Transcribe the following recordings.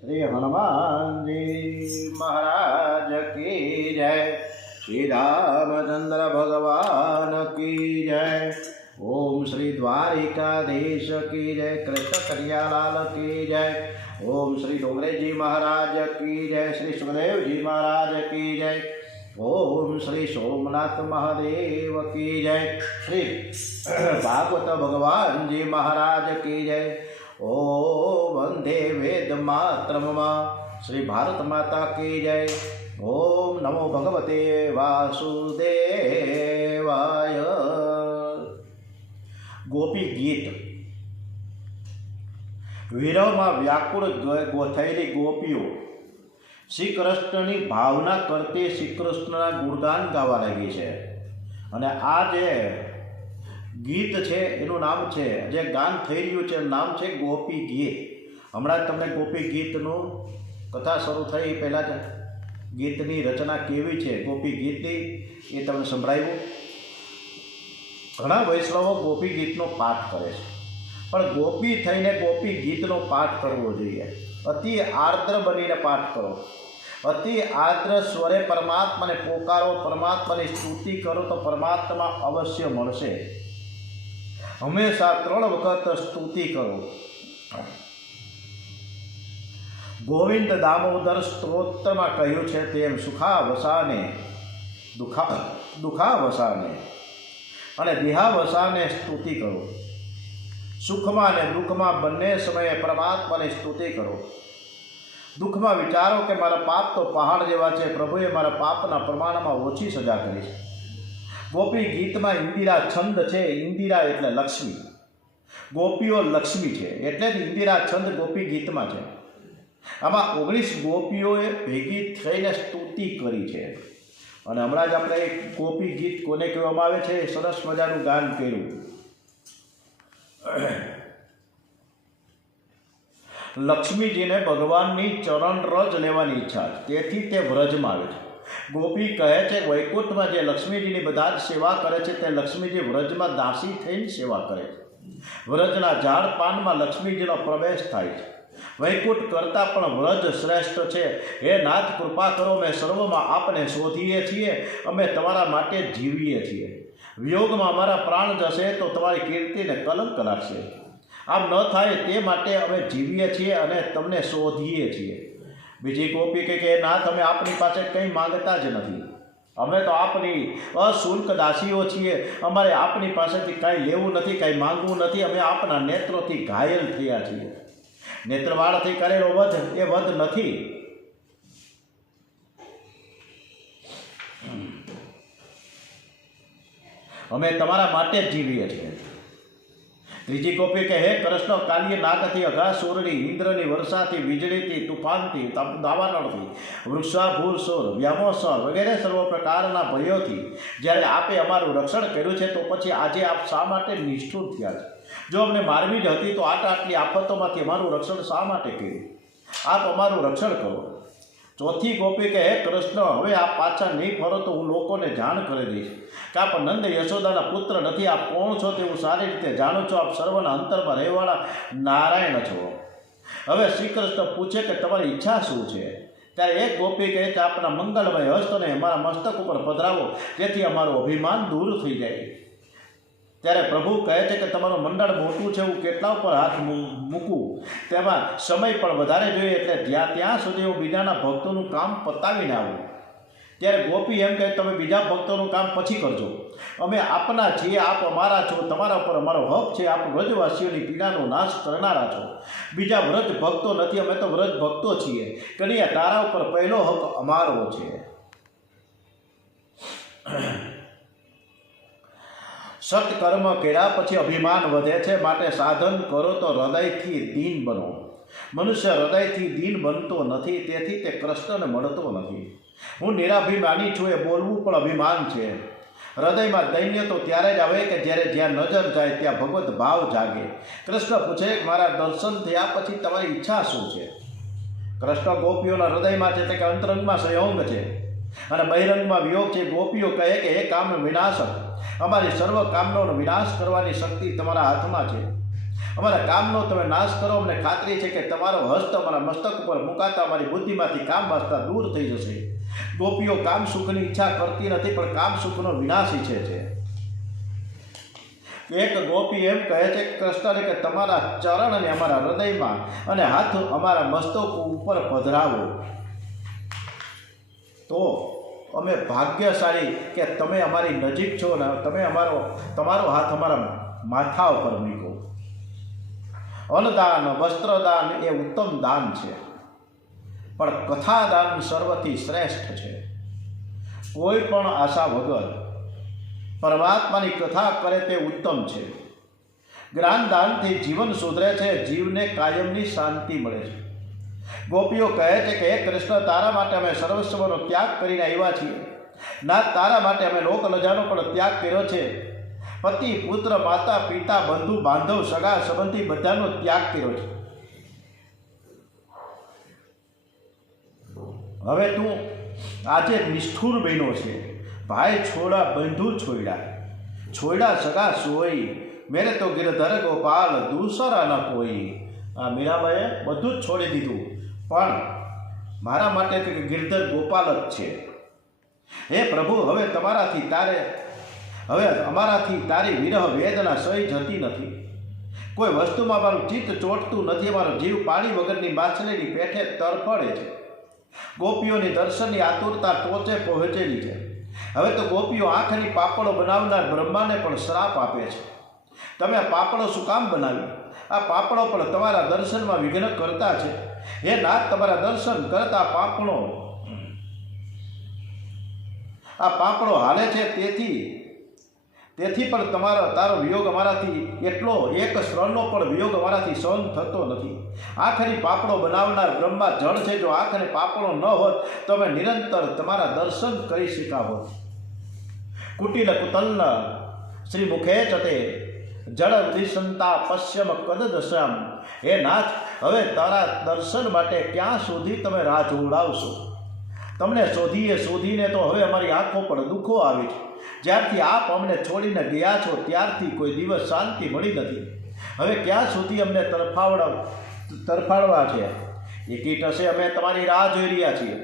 श्री हनुमान जी महाराज की जय। श्री रामचंद्र भगवान की जय। ओम श्री द्वारिकाधीश की जय। कृष्ण कन्हैयालाल की जय। ओम श्री डोंगरे जी महाराज की जय। श्री सुखदेव जी महाराज की जय। ओम श्री सोमनाथ महादेव की जय। श्री भागवत भगवान जी महाराज की जय। ओम वंदे वेद मातरम श्री भारत माता की जय। ओम नमो भगवते वासुदेवाय। गोपी गीत। વિરહમાં વ્યાકુળ થયેલી ગોપીઓ શ્રી કૃષ્ણની ભાવના કરતી શ્રી કૃષ્ણના ગુણગાન ગાવા લાગી છે અને આ જે ગીત છે એનું નામ છે, જે ગાન થઈ રહ્યું છે એનું નામ છે ગોપી ગીત. હમણાં તમને ગોપી ગીતનું કથા શરૂ થઈ પહેલાં જ ગીતની રચના કેવી છે ગોપી ગીતની એ તમને સંભળાવ્યું. ઘણા વૈષ્ણવો ગોપી ગીતનો પાઠ કરે છે, પણ ગોપી થઈને ગોપી ગીતનો પાઠ કરવો જોઈએ. અતિ આર્દ્ર બનીને પાઠ કરો. અતિ આર્દ્ર સ્વરે પરમાત્માને પોકારો, પરમાત્માની સ્તુતિ કરો તો પરમાત્મા અવશ્ય મળશે. હંમેશા 3 વખત સ્તુતિ કરો. ગોવિંદ દામોદર સ્ત્રોત્રમાં કહ્યું છે તેમ સુખાવસાને દુખાવસાને અને દેહાવસાને સ્તુતિ કરો. સુખમાં અને દુઃખમાં બંને સમયે પરમાત્માની સ્તુતિ કરો. દુઃખમાં વિચારો કે મારા પાપ તો પહાડ જેવા છે, પ્રભુએ મારા પાપના પ્રમાણમાં ઓછી સજા કરી છે. ગોપી ગીતમાં ઇન્દિરા છંદ છે. ઇન્દિરા એટલે લક્ષ્મી. ગોપીઓ લક્ષ્મી છે એટલે જ ઇન્દિરા છંદ ગોપી ગીતમાં છે. આમાં 19 ગોપીઓએ ભેગી થઈને સ્તુતિ કરી છે. અને હમણાં જ આપણે એક ગોપી ગીત કોને કહેવામાં આવે છે સરસ મજાનું ગાન કર્યું. લક્ષ્મીજીને ભગવાનની ચરણ રજ લેવાની ઈચ્છા છે, તેથી તે વ્રજમાં આવે છે. ગોપી કહે છે વૈકુંઠમાં જે લક્ષ્મીજીની બધા જ સેવા કરે છે તે લક્ષ્મીજી વ્રજમાં દાસી થઈને સેવા કરે છે. વ્રજના ઝાડ પાનમાં લક્ષ્મીજીનો પ્રવેશ થાય છે. વૈકુંઠ કરતાં પણ વ્રજ શ્રેષ્ઠ છે. હે નાથ કૃપા કરો, મેં સર્વમાં આપને શોધીએ છીએ, અમે તમારા માટે જીવીએ છીએ. વિયોગમાં અમારા પ્રાણ જશે તો તમારી કીર્તિને કલંક લાગશે. આમ ન થાય તે માટે અમે જીવીએ છીએ અને તમને શોધીએ છીએ. બીજી ગોપી કહે કે નાથ અમે આપની પાસે કંઈ માંગતા જ નથી. અમે તો આપની અશુલ્ક દાસીઓ છીએ. અમારે આપની પાસેથી કાંઈ લેવું નથી, કાંઈ માંગવું નથી. અમે આપના નેત્રોથી ઘાયલ થયા છીએ. નેત્રવાળથી કરેલો વધ એ વધ નથી. અમે તમારા માટે જ જીવીએ છીએ. ત્રીજી ગોપી કે હે કૃષ્ણ, કાલીય નાગથી, અઘાસુરની, ઇન્દ્રની વર્ષાથી, વીજળીથી, તુફાનથી, દાવાનળથી, વૃક્ષાભૂરસુર, વ્યામોસર વગેરે સર્વ પ્રકારના ભયોથી જ્યારે આપે અમારું રક્ષણ કર્યું છે, તો પછી આજે આપ શા માટે નિષ્ઠુર થયા છે? જો અમને મારવી જ હતી તો આટલી આફતોમાંથી અમારું રક્ષણ શા માટે કર્યું? આપ અમારું રક્ષણ કરો. ચોથી ગોપી કે હે કૃષ્ણ, હવે આપ પાછા નહીં ફરો તો હું લોકોને જાણ કરી દઈશ કે આપ નંદ યશોદાના પુત્ર નથી. આપ કોણ છો તે હું સારી રીતે જાણું છું. આપ સર્વના અંતરમાં રહેવાળા નારાયણ છો. હવે શ્રી કૃષ્ણ પૂછે કે તમારી ઈચ્છા શું છે? ત્યારે એક ગોપી કહે કે આપના મંગલમય હસ્તને અમારા મસ્તક ઉપર પધરાવો, જેથી અમારું અભિમાન દૂર થઈ જાય. ત્યારે પ્રભુ કહે છે કે તમારું મંડળ મોટું છે, હું કેટલા ઉપર હાથ મૂકું? તેમાં સમય પણ વધારે જોઈએ, એટલે ત્યાં સુધી હું બીજાના ભક્તોનું કામ પતાવીને આવું. ત્યારે ગોપી એમ કહે તમે બીજા ભક્તોનું કામ પછી કરજો, અમે આપના છીએ, આપ અમારા છો, તમારા ઉપર અમારો હક છે. આપ વ્રજવાસીઓની પીડાનો નાશ કરનારા છો. બીજા વ્રજ ભક્તો નથી, અમે તો વ્રજ ભક્તો છીએ. કનૈયા તારા ઉપર પહેલો હક અમારો છે. સત્કર્મ કર્યા પછી અભિમાન વધે છે, માટે સાધન કરો તો હૃદયથી દીન બનો. મનુષ્ય હૃદયથી દીન બનતો નથી, તેથી તે કૃષ્ણને મળતો નથી. હું નિરાભિમાની છું એ બોલવું પણ અભિમાન છે. હૃદયમાં દૈન્ય તો ત્યારે જ આવે કે જ્યારે જ્યાં નજર જાય ત્યાં ભગવત ભાવ જાગે. કૃષ્ણ પૂછે મારા દર્શન થયા પછી તમારી ઈચ્છા શું છે? કૃષ્ણ ગોપીઓના હૃદયમાં છે, એટલે કે અંતરંગમાં સંયોગ છે અને બહિરંગમાં વિયોગ છે. ગોપીઓ કહે કે એ કામ વિનાશક, અમારી સર્વ કામનો વિનાશ કરવાની શક્તિ તમારા હાથમાં છે. અમારા કામનો તમે નાશ કરો. અમને ખાતરી છે કે તમારો હસ્ત અમારા મસ્તક ઉપર મુકાતા અમારી બુદ્ધિમાંથી કામ વાસના દૂર થઈ જશે. ગોપીઓ કામ સુખની ઈચ્છા કરતી નથી, પણ કામ સુખનો વિનાશ ઈચ્છે છે. એક ગોપી એમ કહે છે કૃષ્ણને કે તમારા ચરણને અમારા હૃદયમાં અને હાથ અમારા મસ્તક ઉપર પધરાવો, તો અમે ભાગ્યશાળી કે તમે અમારી નજીક છો ને તમે તમારો હાથ અમારા માથા ઉપર મૂકો. અન્નદાન વસ્ત્રદાન એ ઉત્તમ દાન છે, પણ કથાદાન સર્વથી શ્રેષ્ઠ છે. કોઈ પણ આશા વગર પરમાત્માની કથા કરે તે ઉત્તમ છે. જ્ઞાનદાનથી જીવન સુધરે છે, જીવને કાયમની શાંતિ મળે છે. ગોપીઓ કહે છે કે હે કૃષ્ણ, તારા માટે અમે સર્વસ્વનો ત્યાગ કરીને આવ્યા છીએ. ના, તારા માટે અમે લોક લજાનો પણ ત્યાગ કર્યો છે. પતિ પુત્ર માતા પિતા બંધુ બાંધવ સગા સંબંધી બધાનો ત્યાગ કર્યો છે. હવે તું આજે નિષ્ઠુર બન્યો છે. ભાઈ છોડા બંધુ છોડા સગા સોઈ, મેરે તો ગિરધર ગોપાલ દૂસરા ન કોઈ. આ મીરાબાઈએ બધું જ છોડી દીધું, પણ મારા માટે ગિરધર ગોપાલ જ છે. હે પ્રભુ, હવે અમારાથી તારી વિરહ વેદના સહી જતી નથી. કોઈ વસ્તુમાં મારું ચિત્ત ચોંટતું નથી. મારો જીવ પાણી વગરની માછલીની પેઠે તરફડે છે. ગોપીઓની દર્શનની આતુરતા ટોચે પહોંચેલી છે. હવે તો ગોપીઓ આંખની પાપડો બનાવનાર બ્રહ્માને પણ શ્રાપ આપે છે. તમે આ પાપડો શું કામ બનાવી? આ પાપડો પણ તમારા દર્શનમાં વિઘ્ન કરતા છે. હે નાથ, તમારા દર્શન કરતા આ પાપડો હાલે છે. તેથી પણ તારો વિયોગ અમારાથી એટલો એક ક્ષણનો પણ વિયોગ અમારાથી સહન થતો નથી. આંખની પાપડો બનાવનાર બ્રહ્મા જળ છે. જો આંખની પાપડો ન હોત તો અમે નિરંતર તમારા દર્શન કરી શકા હોત. કુટિલ કુતલ્ન શ્રી મુખે ચતે જળ વિસંતા પશ્યમ કદ દશામ. હે નાથ, હવે તારા દર્શન માટે ક્યાં સુધી તમે રાહ જોવડાવશો? તમને શોધીને તો હવે અમારી આંખો પર દુઃખો આવી છે. જ્યારથી આપ અમને છોડીને ગયા છો ત્યારથી કોઈ દિવસ શાંતિ મળી નથી. હવે ક્યાં સુધી અમને તરફાડવા છે? એકી ટસે અમે તમારી રાહ જોઈ રહ્યા છીએ.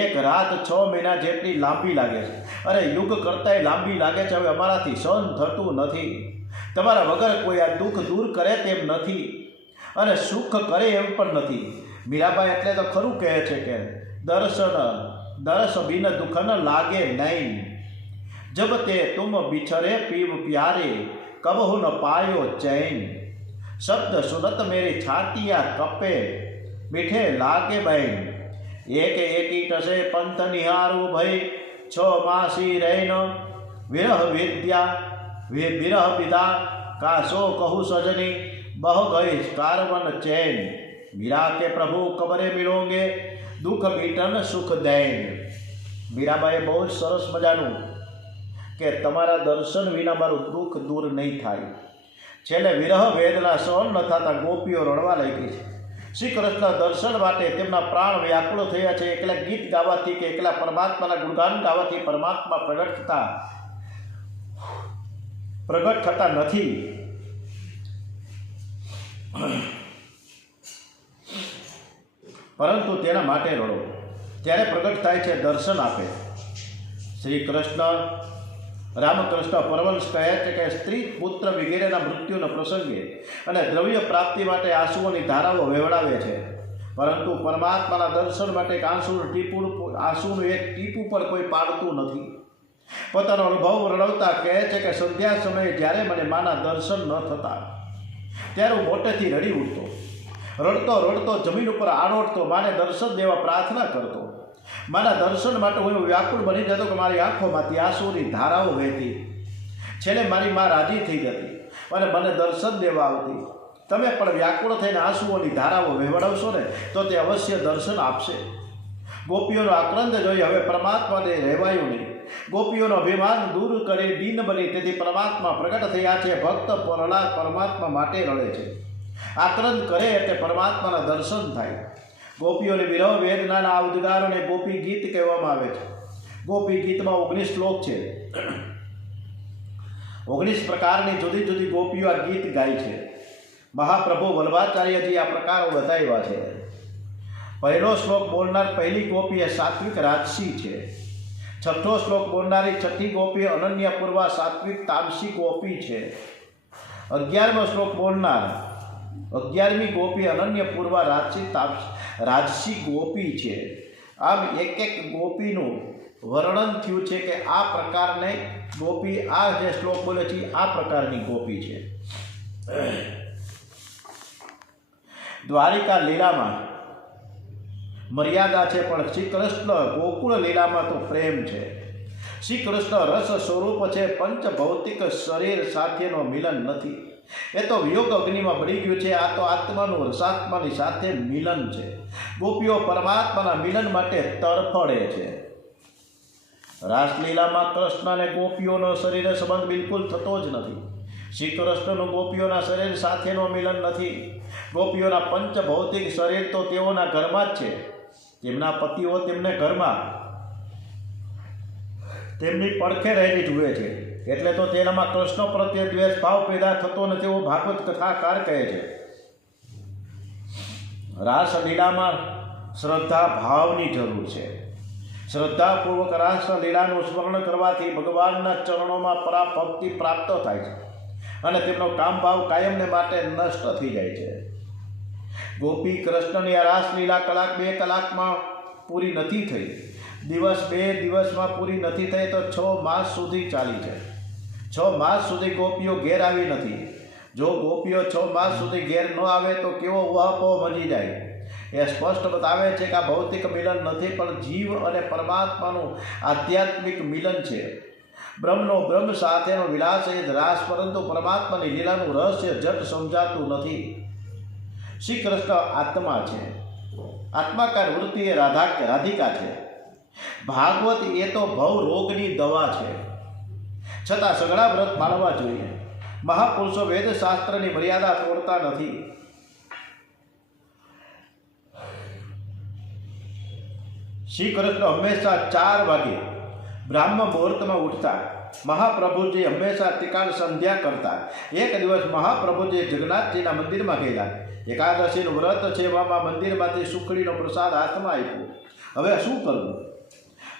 એક રાત 6 મહિના જેટલી લાંબી લાગે છે. અરે યુગ કરતાંય લાંબી લાગે છે. હવે અમારાથી સહન થતું નથી. તમારા વગર કોઈ આ દુઃખ દૂર કરે તેમ નથી અને સુખ કરે એમ પણ નથી. મીરાબાઈ એટલે તો ખરું કહે છે કે દરસ બિન દુઃખ ન લાગે નહીં. જબ તે તુમ બિછરે પીવ પ્યારે કબહુ ન પાયો ચૈન. શબ્દ સુનત મેરી છાતિયા કપે મીઠે લાગે બહેન. એકી ટસે પંથ નિહારું ભય 6 માસી રૈન. વિરહ વિદા કાશો કહું સજની બહ ગઈ કારવન ચૈન. મીરા કે પ્રભુ કબરે મિલોંગે દુઃખ મીટન સુખ દૈન. મીરાબાઈએ બહુ જ સરસ મજાનું કે તમારા દર્શન વિના મારું દુઃખ દૂર નહીં થાય. છેલ્લે વિરહ વેદના સહન ન થતા ગોપીઓ રડવા લાગી છે. શ્રી કૃષ્ણ દર્શન માટે તેમના પ્રાણ વ્યાકુળ થયા છે. એકલા ગીત ગાવાથી કે એકલા પરમાત્માના ગુણગાન ગાવાથી પરમાત્મા પ્રગટ થતા નથી. પરંતુ તેના માટે રડો, ત્યારે પ્રગટ થાય છે, દર્શન આપે. શ્રી કૃષ્ણ રામકૃષ્ણ પરમહંસ કહે છે કે સ્ત્રી પુત્ર વગેરેના મૃત્યુના પ્રસંગે અને દ્રવ્ય પ્રાપ્તિ માટે આંસુઓની ધારાઓ વહેવડાવે છે, પરંતુ પરમાત્માના દર્શન માટે આંસુનું એક ટીપું પર કોઈ પાડતું નથી. પોતાનો અનુભવ રડવતા કહે છે કે સંધ્યા સમયે જ્યારે મને માના દર્શન ન થતા ત્યારે હું મોટેથી રડી ઉઠતો. રડતો જમીન ઉપર આડોડતો માને દર્શન દેવા પ્રાર્થના કરતો. માના દર્શન માટે હું વ્યાકુળ બની જતો કે મારી આંખોમાંથી આંસુની ધારાઓ વહેતી. છેલ્લે મારી મા રાજી થઈ જતી અને મને દર્શન દેવા આવતી. તમે પણ વ્યાકુળ થઈને આંસુઓની ધારાઓ વહેવડાવશો ને તો તે અવશ્ય દર્શન આપશે. ગોપીઓનો આક્રંદ જોઈ હવે પરમાત્માને રહેવાયું નહીં. ગોપીઓનો અભિમાન દૂર કરી દીન બની તેથી પરમાત્મા પ્રગટ થયા છે. ભક્ત પરમાત્મા માટે રડે છે. આક્રંદ કરે એટલે પરમાત્માના દર્શન થાય. ગોપીઓની વિરહ વેદનાના આ ઉદ્ગારોને ગોપી ગીત કહેવામાં આવે છે. ગોપી ગીતમાં 19 શ્લોક છે. 19 પ્રકારની જુદી જુદી ગોપીઓ આ ગીત ગાય છે. મહાપ્રભુ વલ્લભાચાર્યજી આ પ્રકારો બતાવ્યા છે. પહેલો શ્લોક બોલનાર પહેલી ગોપી એ સાત્વિક રાજસી છે. છઠ્ઠો શ્લોક બોલનારી છઠ્ઠી ગોપી અનન્ય પૂર્વા સાત્વિક તામસી ગોપી છે. 11મો શ્લોક બોલનાર 11મી ગોપી અનન્ય પૂર્વા રાજસી ગોપી છે. આમ એક એક ગોપીનું વર્ણન થયું છે કે આ પ્રકારની ગોપી, આ જે શ્લોક બોલે છે આ પ્રકારની ગોપી છે. દ્વારિકા લીલામાં મર્યાદા છે, પણ શ્રી કૃષ્ણ ગોકુળ લીલામાં તો પ્રેમ છે. શ્રી કૃષ્ણ રસ સ્વરૂપ છે, પંચ ભૌતિક શરીર સાથેનો મિલન નથી. એ તો વિયોગ અગ્નિમાં બળી ગયું છે. આ તો આત્માનું રસાત્માની સાથે મિલન છે. ગોપીઓ પરમાત્માના મિલન માટે તરફડે છે. રાસલીલામાં કૃષ્ણ અને ગોપીઓનો શરીર સંબંધ બિલકુલ થતો જ નથી. શ્રી કૃષ્ણનું ગોપીઓના શરીર સાથેનો મિલન નથી. ગોપીઓના પંચ ભૌતિક શરીર તો તેઓના ઘરમાં જ છે. તેમના પતિઓ તેમને ઘરમાં તેમની પડખે રહીને જુએ છે, એટલે તો તેનામાં કૃષ્ણ પ્રત્યે દ્વેષ ભાવ પેદા થતો નથી, એવું ભાગવત કથાકાર કહે છે. રાસલીલામાં શ્રદ્ધા ભાવની જરૂર છે. શ્રદ્ધાપૂર્વક રાસલીલાનું સ્મરણ કરવાથી ભગવાનના ચરણોમાં પરાભક્તિ પ્રાપ્ત થાય છે અને તેમનો કામભાવ કાયમને માટે નષ્ટ થઈ જાય છે. ગોપી કૃષ્ણની આ રાસલીલા કલાક 2 કલાકમાં પૂરી નથી થઈ, દિવસ 2 દિવસમાં પૂરી નથી થઈ, તો 6 માસ સુધી ચાલી છે. 6 માસ સુધી ગોપીઓ ઘેર આવી નથી. જો ગોપીઓ 6 માસ સુધી ઘેર ન આવે તો કેવો ઉહાપો મચી જાય. એ સ્પષ્ટ બતાવે છે કે આ ભૌતિક મિલન નથી, પણ જીવ અને પરમાત્માનું આધ્યાત્મિક મિલન છે. બ્રહ્મનો બ્રહ્મ સાથેનો વિલાસ એ જ રાસ, પરંતુ પરમાત્માની લીલાનું રહસ્ય જટ સમજાતું નથી. શ્રી કૃષ્ણ આત્મા છે. આત્માકાર વૃત્તિ એ રાધિકા છે. ભાગવત એ તો ભવ રોગની દવા છે. છતાં સઘળા વ્રત પાળવા જોઈએ. મહાપુરુષો વેદશાસ્ત્રની મર્યાદા તોડતા નથી. શ્રી કૃષ્ણ હંમેશા 4 વાગે બ્રાહ્મ મુહૂર્તમાં ઉઠતા. મહાપ્રભુજી હંમેશા ત્રિકાળ સંધ્યા કરતા. એક દિવસ મહાપ્રભુજી જગન્નાથજીના મંદિરમાં ગયેલા. એકાદશીનું વ્રત છે, એવામાં મંદિરમાંથી સુખડીનો પ્રસાદ હાથમાં આપ્યો. હવે શું કરવું?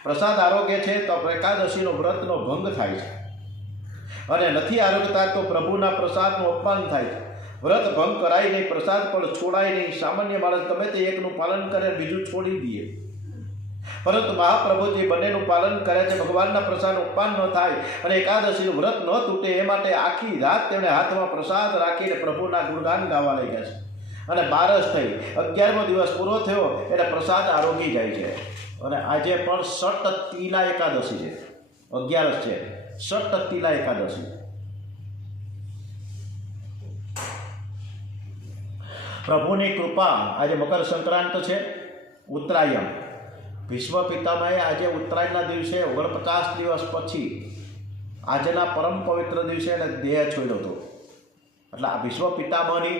પ્રસાદ આરોગ્ય છે તો એકાદશીનો વ્રતનો ભંગ થાય છે, અને નથી આરોગતા તો પ્રભુના પ્રસાદનું અપમાન થાય છે. વ્રત ભંગ કરાય નહીં, પ્રસાદ પણ છોડાય નહીં. સામાન્ય માણસ ગમે તે એકનું પાલન કરે, બીજું છોડી દે, પરંતુ મહાપ્રભુજી બંનેનું પાલન કરે છે. ભગવાનના પ્રસાદનું અપમાન ન થાય અને એકાદશીનું વ્રત ન તૂટે એ માટે આખી રાત તેમણે હાથમાં પ્રસાદ રાખીને પ્રભુના ગુણગાન ગાવા લઈ ગયા છે. અને 12 થઈ, 11મો દિવસ પૂરો થયો એટલે પ્રસાદ આરોગી જાય છે. અને આજે પણ ષટ તીલા એકાદશી છે, 11 છે, ષટ તીલા એકાદશી. પ્રભુની કૃપા. આજે મકર સંક્રાંત છે, ઉત્તરાયણ. ભીષ્મ પિતામહે આજે ઉત્તરાયણના દિવસે 49 દિવસ પછી આજના પરમ પવિત્ર દિવસે એને દેહ છોડ્યો હતો. એટલે આ ભીષ્મ પિતામહની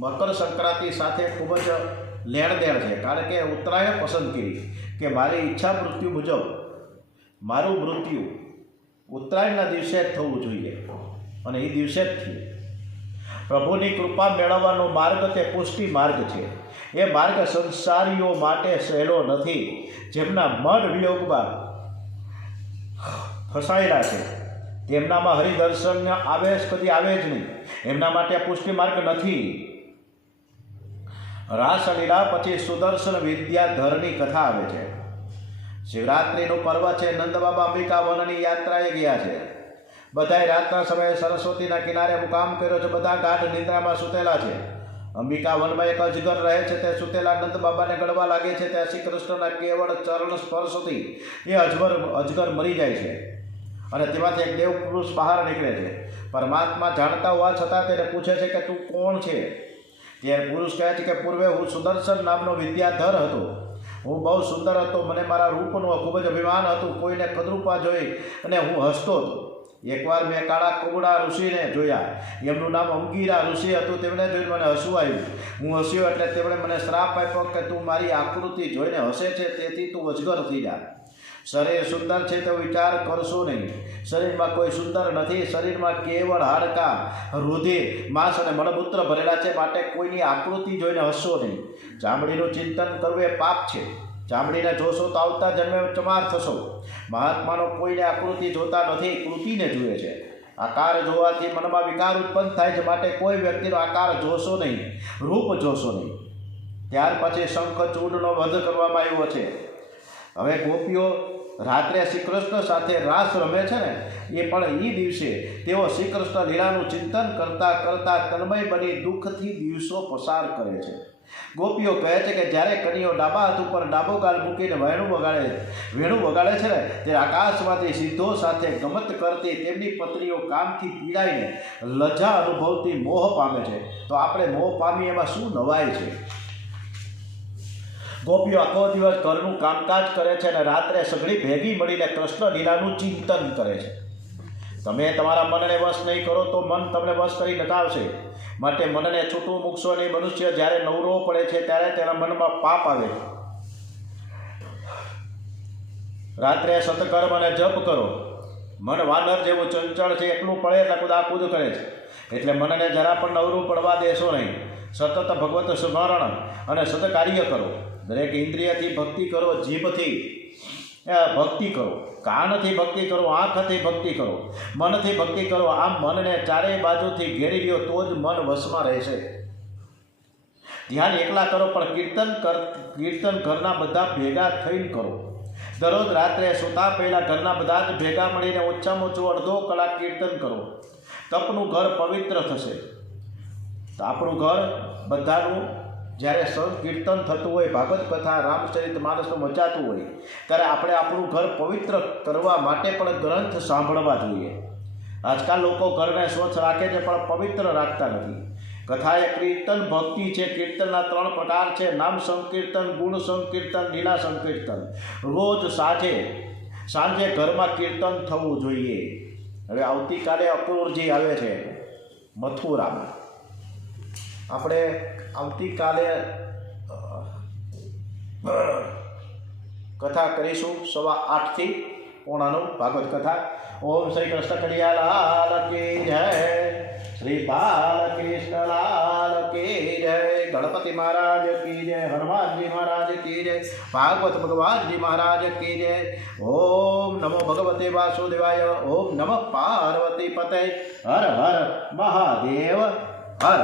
મકર સંક્રાંતિ સાથે ખૂબ જ લેણ દેણ છે, કારણ કે ઉત્તરાયણ પસંદ કરી કે મારી ઈચ્છા મૃત્યુ મુજબ મારું મૃત્યુ ઉત્તરાયણના દિવસે જ થવું જોઈએ, અને એ દિવસે જ થયું. પ્રભુની કૃપા મેળવવાનો માર્ગ તે પુષ્ટિ માર્ગ છે. એ માર્ગ સંસારીઓ માટે સહેલો નથી. જેમના મન વિયોગમાં ફસાયેલા છે, તેમનામાં હરિદર્શનનો આવેશ કદી આવે જ નહીં. એમના માટે પુષ્ટિ માર્ગ નથી. રાસલીલા પછી સુદર્શન વિદ્યાધરની કથા આવે છે. શિવરાત્રિનું પર્વ છે. નંદબાબા અંબિકા વનની યાત્રાએ ગયા છે. બધાએ રાતના સમયે સરસ્વતીના કિનારે મુકામ કર્યો છે. બધા ગાઢ નિંદ્રામાં સૂતેલા છે. અંબિકા વનમાં એક અજગર રહે છે. તે સૂતેલા નંદ બાબાને ગળવા લાગે છે. ત્યાં શ્રી કૃષ્ણના કેવળ ચરણ સ્પર્શથી એ અજગર મરી જાય છે, અને તેમાંથી એક દેવ પુરુષ બહાર નીકળે છે. પરમાત્મા જાણતા હોવા છતાં તેને પૂછે છે કે તું કોણ છે? તે પુરુષ કહે છે કે પૂર્વે હું સુદર્શન નામનો વિદ્યાધર હતો. હું બહુ સુંદર હતો. મને મારા રૂપનું ખૂબ જ અભિમાન હતું. કોઈને કદરૂપા જોઈ અને હું હસતો હતો. એકવાર મેં કાળા કોગળા ઋષિને જોયા. એમનું નામ અંગીરા ઋષિ હતું. તેમણે જોઈને મને હસવું આવ્યું. હું હસ્યો એટલે તેમણે મને શ્રાપ આપ્યો કે તું મારી આકૃતિ જોઈને હસે છે, તેથી તું અજગર થઈ જા. શરીર સુંદર છે તો વિચાર કરશો નહીં. શરીરમાં કોઈ સુંદર નથી. શરીરમાં કેવળ હાડકાં, રુધિર, માંસ અને મળમૂત્ર ભરેલા છે, માટે કોઈની આકૃતિ જોઈને હસશો નહીં. ચામડીનું ચિંતન કરવું એ પાપ છે. ચામડીને જોશો તો આવતા જન્મે ચમાર થશો. મહાત્માનો કોઈને આકૃતિ જોતા નથી, કૃતિને જુએ છે. આકાર જોવાથી મનમાં વિકાર ઉત્પન્ન થાય છે, માટે કોઈ વ્યક્તિનો આકાર જોશો નહીં, રૂપ જોશો નહીં. ત્યાર પછી શંખચૂડનો વધ કરવામાં આવ્યો છે. હવે ગોપીઓ રાત્રે શ્રી કૃષ્ણ સાથે રાસ રમે છે ને, એ પણ એ દિવસે તેઓ શ્રી કૃષ્ણ લીલાનું ચિંતન કરતાં કરતાં તન્મય બની દુઃખથી દિવસો પસાર કરે છે. ગોપીઓ કહે છે કે જ્યારે કનીઓ ડાબા હાથ ઉપર ડાબો ગાલ મૂકીને વેણું વગાડે છે ને, તે આકાશમાંથી સિદ્ધો સાથે ગમત કરતી તેમની પત્નીઓ કામથી પીડાઈને લજ્જા અનુભવતી મોહ પામે છે. તો આપણે મોહ પામી એમાં શું નવાય છે? ગોપીઓ આખો દિવસ ઘરનું કામકાજ કરે છે અને રાત્રે સઘળી ભેગી મળીને કૃષ્ણ લીલાનું ચિંતન કરે છે. તમે તમારા મનને વશ નહીં કરો તો મન તમને વશ કરી નચાવશે. માટે મનને છૂટું મૂકશો નહીં. મનુષ્ય જ્યારે નવરો પડે છે ત્યારે તેના મનમાં પાપ આવે છે. રાત્રે સતકર્મ અને જપ કરો. મન વાનર જેવું ચંચળ છે, એકલું પડે એટલે કુદાકૂદ કરે છે. એટલે મનને જરા પણ નવરું પડવા દેશો નહીં. સતત ભગવત સ્મરણ અને સદકાર્ય કરો. દરેક ઇન્દ્રિયથી ભક્તિ કરો. જીભથી ભક્તિ કરો, કાનથી ભક્તિ કરો, આંખથી ભક્તિ કરો, મનથી ભક્તિ કરો. આમ મનને ચારેય બાજુથી ઘેરી લ્યો તો જ મન વશમાં રહેશે. ધ્યાન એકલા કરો, પણ કીર્તન ઘરના બધા ભેગા થઈને કરો. દરરોજ રાત્રે સૂતા પહેલાં ઘરના બધા જ ભેગા મળીને ઓછામાં ઓછું અડધો કલાક કીર્તન કરો. તપનું ઘર પવિત્ર થશે. તો આપણું ઘર બધાનું જ્યારે સંકીર્તન થતું હોય, ભાગવત કથા, રામચરિત માનસનું મચાતું હોય, ત્યારે આપણે આપણું ઘર પવિત્ર કરવા માટે પણ ગ્રંથ સાંભળવા જોઈએ. આજકાલ લોકો ઘરને સ્વચ્છ રાખે છે પણ પવિત્ર રાખતા નથી. કથા એ કીર્તન ભક્તિ છે. કીર્તનના 3 પ્રકાર છે: નામ સંકીર્તન, ગુણ સંકીર્તન, લીલા સંકીર્તન. રોજ સાંજે ઘરમાં કીર્તન થવું જોઈએ. હવે આવતીકાલે અક્રૂરજી આવે છે મથુરામાં. આપણે આવતીકાલે કથા કરીશું 8:15 થી 9:30 ભાગવત કથા. ઓમ શ્રી કૃષ્ણ કનૈયા લાલ કી જય. શ્રી બાલકૃષ્ણ લાલ કી જય. ગણપતિ મહારાજ કી જય. હનુમાનજી મહારાજ કી જય. ભાગવત ભગવાનજી મહારાજ કી જય. ઓમ નમો ભગવતે વાસુદેવાય. ઓમ નમઃ પાર્વતી પતે. હર હર મહાદેવ હર.